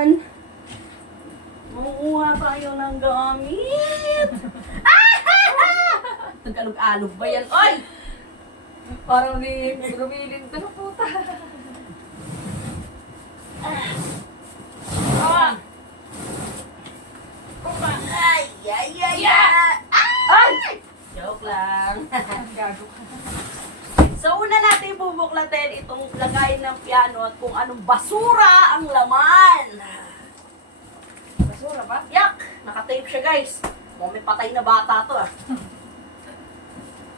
naman. Manguha tayo ng gamit. Tagalog-alog ba yan? Oy! Parang lumilin to na puta. Ah! Ay! Ay! Ay! Ay! Joke lang. Gago ka. So, una natin bubuklatin itong lagayin ng piano at kung anong basura ang laman. Basura ba? Yak! Nakatape siya, guys. Mukhang may patay na bata to, ah.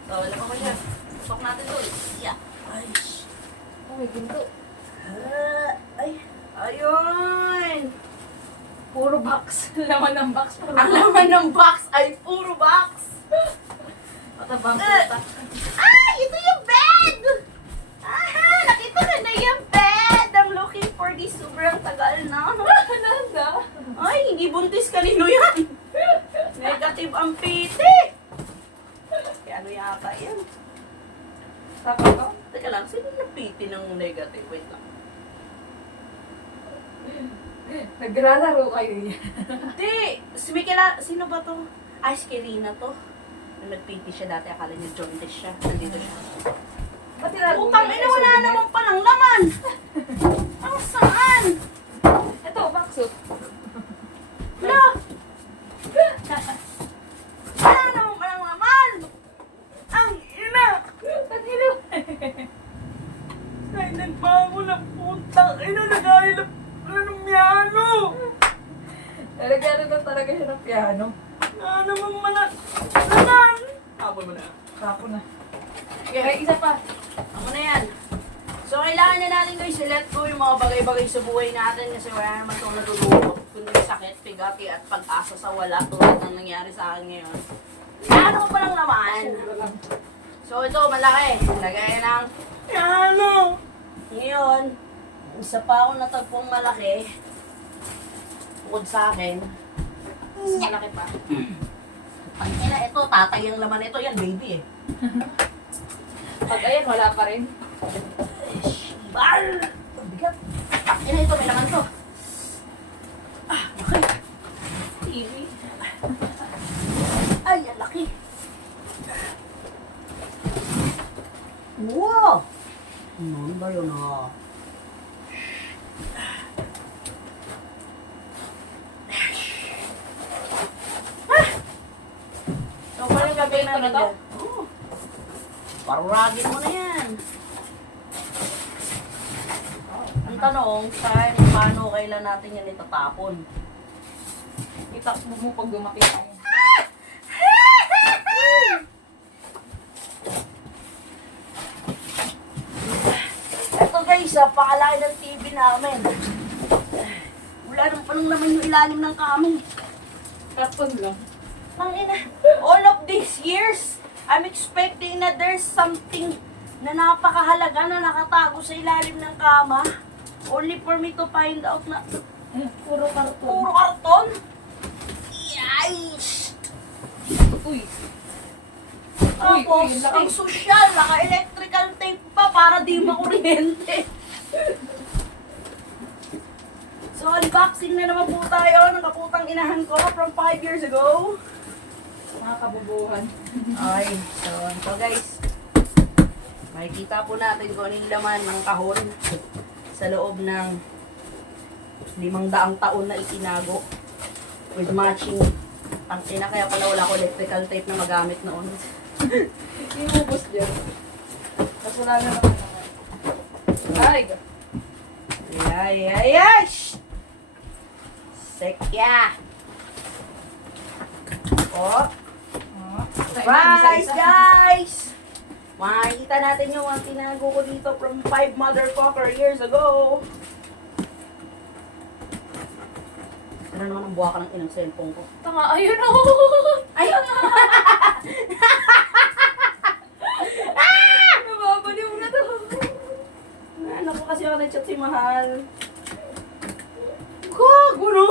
So, alam mo siya. Pasok natin to, eh. Yak! Ay! Oh, may ginto. Ay! Ayun! Puro box. Laman ng box. Puro Ang laman ng box ay puro box! Matabang puta. Ay! Ito yung bed! Aha! Nakita ko na yung bed! I'm looking for this. Sobrang tagal na. Nanda. Ay, hindi buntis kanino yan. Negative ang piti. Kaya ano yata yan? Tapos ko? Teka lang, sino napiti ng negative? Wait lang. Naglalaro kayo yan. Hindi! Sino ba to? Ay, si Kirina to. Nung nagpiti siya dati, akala niya jaundice siya. Nandito siya. Ba't nilalaro Utang niyo ina, yung wala souvenir? naman palang laman! Ang saan? Ito, boxsuit. Wala! Wala naman palang laman! Ang ina! Ba't nilaw? Ay, nagbago ng putang ina, nagayal ng piano! Nalagyan na talaga siya ng piano. Wala naman laman! Habol mo na. Tapo na. May isa pa. Ako na yan. So, kailangan na natin guys, i-let go yung mga bagay-bagay sa buhay natin kasi wala naman itong natulunok. Kundi sakit, pigati at pag-asa sa wala tulad ng nangyari sa akin ngayon. Ano pa lang laman? Sobra lang. So, ito, malaki. Lagay ng piano. Ngayon, isa pa akong natagpong malaki. Bukod sa akin. Mas malaki pa. Pag ina, ito, tatay ang laman ito. Yan, baby eh. Pag ayan, wala pa rin. Bal! Ang bigat. Ina, ito, may laman to. Ah, okay. TV. Ay, ang laki. Wow! Ano ba yun ah? So, parang gagawin namin Ito na to? yan. Oo. Paruragin mo na yan. Ang tanong, saan, paano, kailan natin yan itatapon? Itakbo mo pag dumating tayo. Ito guys, pakalaki ng TV namin. Wala nang panong naman yung ilalim ng kami. Tapon lang. Tangina, all of these years, I'm expecting na there's something na napakahalaga na nakatago sa ilalim ng kama. Only for me to find out na Puro karton. puro karton. Yais! Uy. Tapos, Uy, laki. ang social, naka-electrical tape pa para di makuryente. So, unboxing na naman po tayo ng kaputang inahan ko from 5 years ago. Mga kabubuhan. Okay, so ito guys. Makikita po natin kung ano yung laman ng kahon sa loob ng 500 taon na itinago with matching. Ang ina, kaya pala wala ko electrical tape na magamit noon. Inubos dyan. Tapos wala na naman naman. Ay! Ay, ay, ay! Shh! Sekya! Oh, Oh. surprise guys! Makikita natin yung mga tinago ko dito from 5 motherfucker years ago. Ano naman ang buha ka ng inang cellphone ko? Tanga, ayun o! Ay! Nababaliw na to. Ano ko kasi ako na-chat si Mahal. Gulo!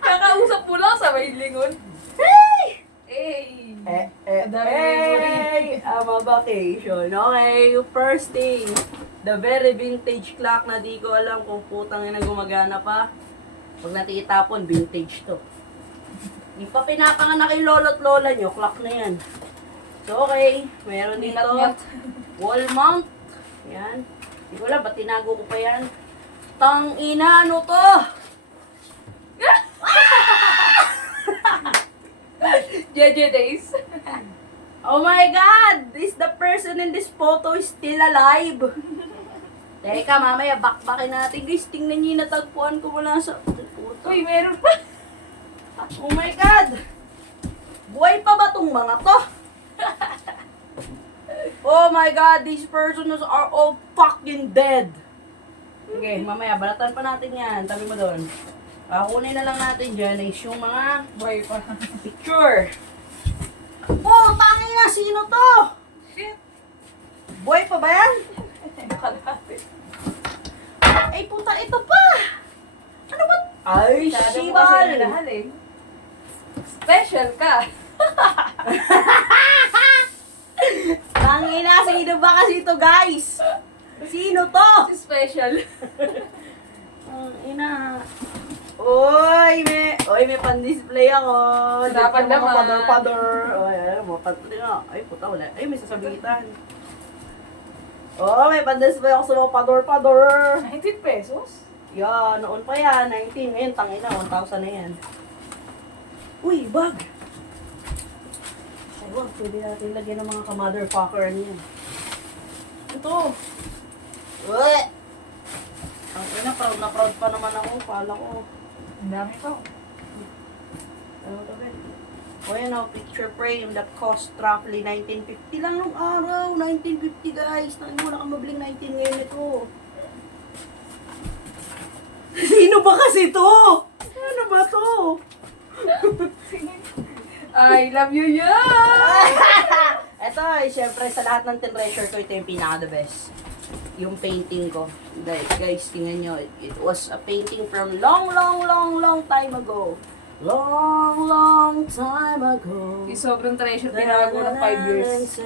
Kakausap mo lang sa may lingon. Hey! Madami memory. I'm a vacation. Okay, first thing. The very vintage clock na di ko alam kung putang ina gumagana pa. Pag natitapon, vintage to. Di pa pinapanganak yung lolo't lola nyo, clock na yan. So okay, meron dito. Ninat-ngat. Wall mount. Yan. Di ko alam, ba't tinago ko pa yan? Tang ina, ano to? JJ days. Oh my God! Is the person in this photo is still alive? Teka, mamaya bakbakin natin. Guys, tingnan niyo yung natagpuan ko mula sa... Puto. Uy, meron pa. Oh my God! Buhay pa ba tong mga to? Oh my God, these persons are all fucking dead. Okay, mamaya, balatan pa natin yan. Tabi mo doon. Kunin na lang natin dyan is yung mga Boy pa. picture. Oh, tangin na! Sino to? Shit. Buhay pa ba yan? Nakalapit. Ay, puta, ito pa! Ano ba? Ay, Masyado mo kasi shibal! minahal eh. Special ka. Tangina, sino ba kasi ito, guys? Sino to? Special. Ang ina. Oy, may pan-display ako. Harapan Dito, mga naman. Pador-pador. Oy, mga pan-display nga. Ay, puta, wala. Ay, may sasabitan. Oh, may pan-display ako sa mga pador-pador. 19 pesos? Yan, noon pa yan. 19. Ngayon, tangina, 1,000 na yan. Uy, bag. Ay, wag. Pwede natin lagyan ng mga ka-motherfucker niyan. Ito. Uy! Ang ina, proud na proud pa naman ako. Pala ko. Ang dami ko. Ano to, Ben? O yan o, picture frame that cost roughly 1950 lang nung araw. 1950 guys. Wala kang mabling 19 ngayon ito. Sino ba kasi to? Ano ba to? I love you, yeah! Ito, syempre sa lahat ng treasure ko, ito yung pinaka the best. Yung painting ko. Guys, tingnan nyo. It was a painting from long time ago. Long time ago. Yung sobrang treasure, tinago ng 5 years.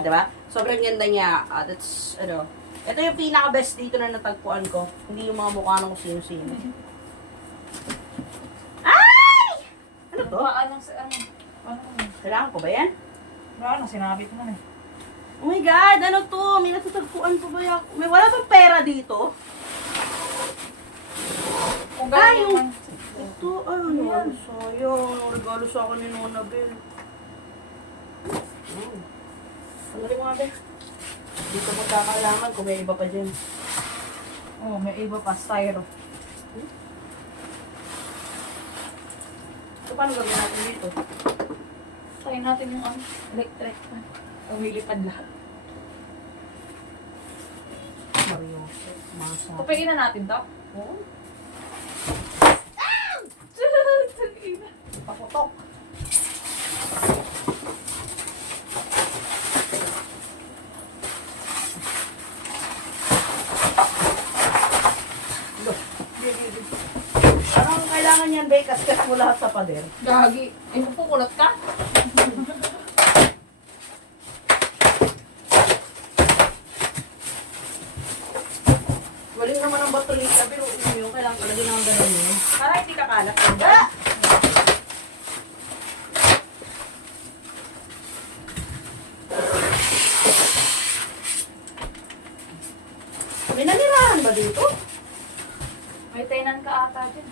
Diba? Sobrang ganda niya. That's, ito yung pinaka-best dito na natagpuan ko. Hindi yung mga mukha ng kung sino-sino. Ay! Ano to? Paano sa ano? Kailangan ko ba yan? Paano? Sinabit mo na eh. Oh my God! Ano to? May natutagpuan pa ba yan? May wala bang pera dito? Kung Ay, gano'n yung... naman. Ito, ano yan? Sayang. Ang regalo sa akin ni Nona Bel. Ano rin mga Bel? Dito mo kakalaman kung may iba pa dyan. Oh, may iba pa. Styro. So, paano gagawin natin dito? Tayo natin yung ano, electric. Umilipad lahat. Mario. Masa. Kupigin na natin to. Oo. Tangina. Paputok. Anong kailangan yan, Bay? Kaskas mo lahat sa pader. Gagi. Eh, pupukulot ka? Waling naman ang batulita, pero yung kailangan talaga ng ganun yun. Para hindi kakalat. May nanirahan ba dito? May tenant ka ata dyan.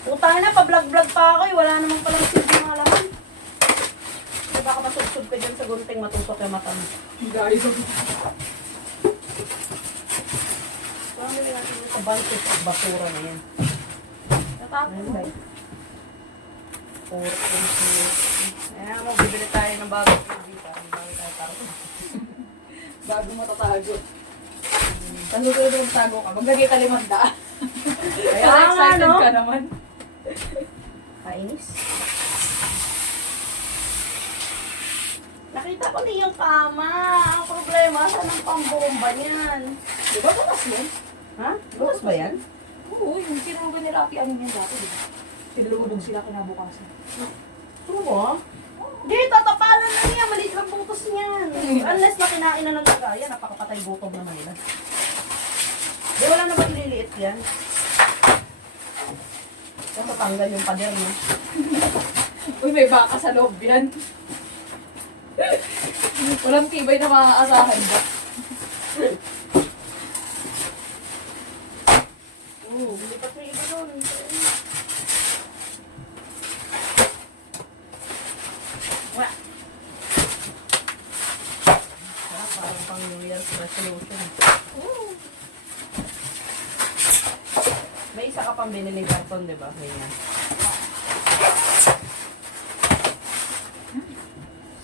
Putang na, pa-vlog-vlog pa ako eh. Wala namang palang silbi mga laman. Kaya baka masugsug ka dyan sa gunting, matusok yung mata mo. Guys. Parang nila natin yung sa bunches at basura na yan. Natapos ba eh? 4 Ayan mo, bibili tayo ng bagong TV para hindi tayo taro. Bago mo tatago. Tapos susunod yung tago ka. Maglagay ka 500. Kaya Para nga, excited no? ka naman. Kainis. Nakita ko din yung kama. Ang problema, saan ang pambomba niyan? Di ba bukas yun? Ha? Bukas ba yan? Oo, yung tinulugan ni Rafi ano yan dati, di ba? Tinulubog sila kinabukasan. Ano mo? Oo. Hindi, tatapalan lang yan. Maliit lang butos niyan. Unless na kinain na ng daga. Yan, napakapatay gutom naman nila. Di, wala na ba ililiit yan? Kasi tanggal yung pader niya. Uy, may baka sa loob yan. Walang tibay na maaasahan ba? Lipat mo iba doon. Wala. Parang pang New Year's resolution. May isa ka pang biniling karton, di ba? Ganyan.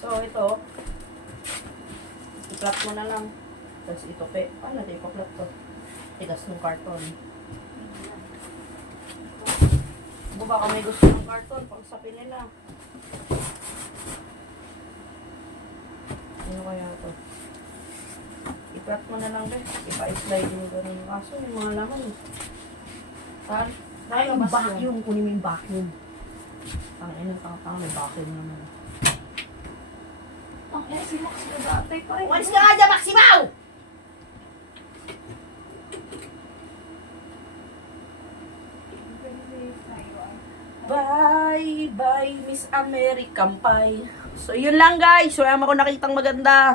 So, ito. I-plot mo na lang. Tapos ito, paano natin ipa-plot to? Tigas ng karton. Baka may gusto ng karton, pang sapin nila. Ano kaya to? I-plot mo na lang, be. Ipa-slide mo ganun. Kaso, yung mga laman. Saan? Dahil yung vacuum. Kunin mo yung vacuum. Tang may vacuum naman. Ang si Max na dati pa rin. Walis ka nga dyan, Maximaw! Bye, bye, Miss American Pie. So, yun lang guys. So, ako nakitang maganda.